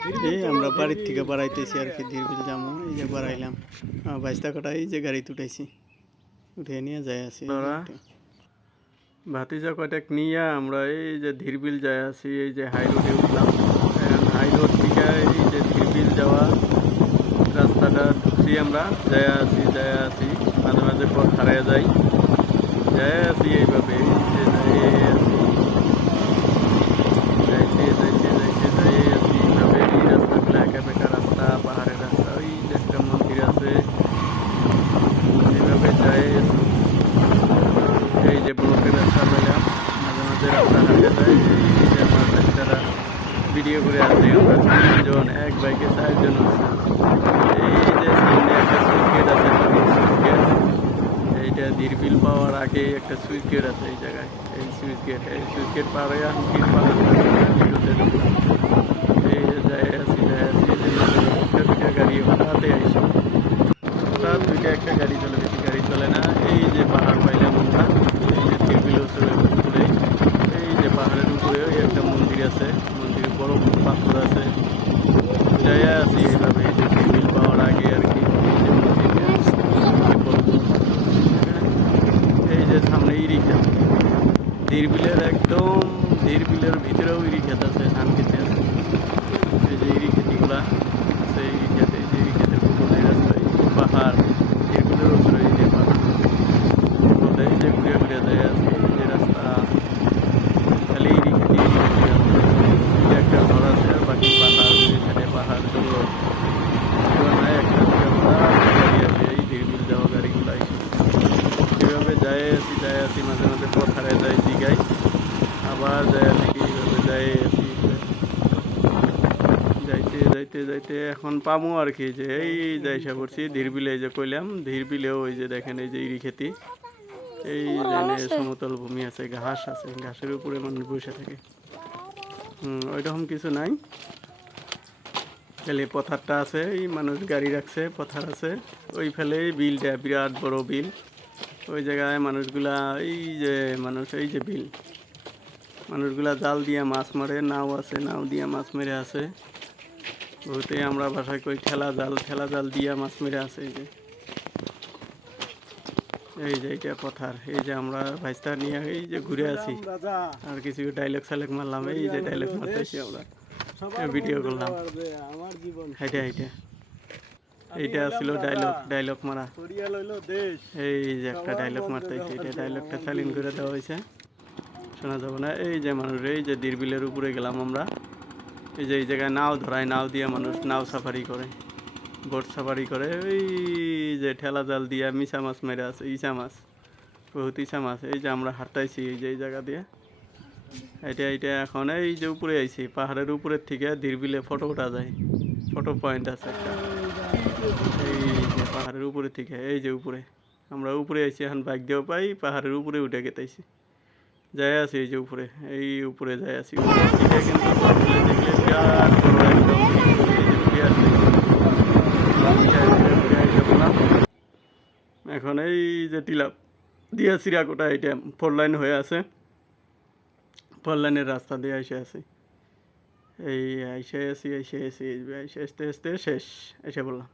এই আমরা বাড়ির থেকে বাড়াইতেছি আর কি, ধীরবিল যাবো। এই যে বাড়াইলাম, বাইশটা কটা এই যে গাড়ি উঠাইছি, উঠে নিয়ে যাই আছি। ভাতিজা কয়টাক নিয়ে আমরা এই যে ধীরবিল যাই আছি। এই যে হাই রোডে উঠলাম, এখন হাই রোড থেকে এই যে ধীরবিল যাওয়া রাস্তাটা ঢুকছি। আমরা যাই আছি মাঝে মাঝে পথ হারিয়ে যাই আছি এইভাবে। এই যে যাই আছি, যাইতে আছি এইভাবে। এই রাস্তাগুলো একা বেকা রাস্তা, পাহাড়ের রাস্তা। ওই যে একটা মন্দির আছে, এইভাবে যাই আছি। এই যে ব্লকের রাস্তা পেলাম, মাঝে মাঝে রাস্তা হারিয়ে যায়। এই যে আমার বাচ্চারা ভিডিও করে আসছে, আমরা 3 জন, এক বাইকে 4 জন আছে। এই যে সামনে একটা সুইচ গেট আছে, সুইচ গেট। এইটা ধীরবিল পাওয়ার আগে একটা সুইচ গেট আছে এই জায়গায়। এই সুইচ গেট পার হয়ে হুমকির পাহাড় এই যে যাই আছি। দুইটা গাড়ি হঠাৎ আইসি, হঠাৎ একটা গাড়ি চলে, বেশি গাড়ি চলে না। এই যে পাহাড় পাইলাম আমরা, এই যে ধীরবিল উপরে। এই যে পাহাড়ের উপরে ওই একটা মন্দির আছে, মন্দিরে বড় পাথর আছে। যাই আছি এইভাবে, এই যে ধীরবিল পাওয়ার আগে আর কি। এই যে সামনে ইরি খেত, ধীরবিলের একদম ধীরবিলের ভিতরেও ইরি খেত আছে, ধান খেতে আছে। এই যে ইরি খেতিগুলা আছে, ইরি খেতে, এই যে ইরি খেতের পুকুর রাস্তায় পাহাড়, ধীরবিলের উপরে এই যে পাহাড়। এই যে ঘুরে ঘুরে যায় আছে, এই যে রাস্তা খালি ইরি খেতে একটা ঘর আছে, আর বাকি পাহাড়, এখানে পাহাড় জঙ্গল নাই। একটা গাড়ি আছে, এই ধীরবিল যাওয়া গাড়িগুলো এইভাবে যাই আছি। মাঝে মাঝে পথ হারিয়ে যায় দিঘায়, আবার যাই আছি এইভাবে যাই আছি। যাইতে এখন পামো আর কি। যে এই যাইসা করছি ধীরবিলে, এই যে কইলাম ধীরবিলেও ওই যে দেখেন এই যে ইরি খেতি, এই যে সমতল ভূমি আছে, ঘাস আছে, ঘাসের উপরে মানুষ বসে থাকে। ওইরকম কিছু নাই, খালি পথারটা আছে। এই মানুষ গাড়ি রাখছে, পথার আছে। ওই ফেলে বিলটা বিরাট বড় বিল, ওই জায়গায় মানুষগুলা, এই যে মানুষ, এই যে বিল, মানুষগুলা জাল দিয়ে মাছ মারে, নাও আছে, নাও দিয়ে মাছ মেরে আছে। বহুতে আমরা ভাষায় কই ঠেলা জাল দিয়ে মাছ মেরে আছে। এই যে এইটা পথার। এই যে আমরা ভাইস্তা নিয়ে এই যে ঘুরে আছি, আর কিছু ডায়লগ সাইলেগ মারলাম। এই যে ডায়লগ মারতেছি আমরা, ভিডিও করলাম হাইটা। এইটা ছিল ডায়লগ মারা। এই যে একটা ডায়লগ মারতেছি, এটা ডায়লগটা সাইলেন্ট করে দেওয়া হয়েছে, শোনা যাবে না। এই যে মানুষ, এই যে ধীরবিলের উপরে গেলাম আমরা। এই যে এই জায়গায় নাও ধরায়, নাও দিয়ে মানুষ নাও সাফারি করে, বোট সাফারি করে। ওই যে ঠেলা জাল দিয়ে মিশা মাছ মেরে আছে, ইসা মাছ, বহুত ইসা মাছ। এই যে আমরা হাঁটাইছি এই যে এই জায়গা দিয়ে, এইটা এখন এই যে উপরে আইছি, পাহাড়ের উপরের থেকে ধীরবিলে ফটো ওঠা যায়, ফটো পয়েন্ট আছে একটা। এই যে পাহাড়ের উপরে থেকে, এই যে উপরে আমরা উপরে আইছি, এখন বাইক দিয়েও পাই, পাহাড়ের উপরে উঠে গেতাইছি, যাই আছি এই যে উপরে, এই উপরে যাই আছি। কিন্তু দেখলে বিরাট বড় একদম এখন এই যে টিলা দিয়া চিরাকোটা, এটা 4 লাইন হয়ে আছে, 4 লাইনের রাস্তা দিয়ে এসে আছি। এই এসে আছি আস্তে আস্তে শেষ এসে বললাম।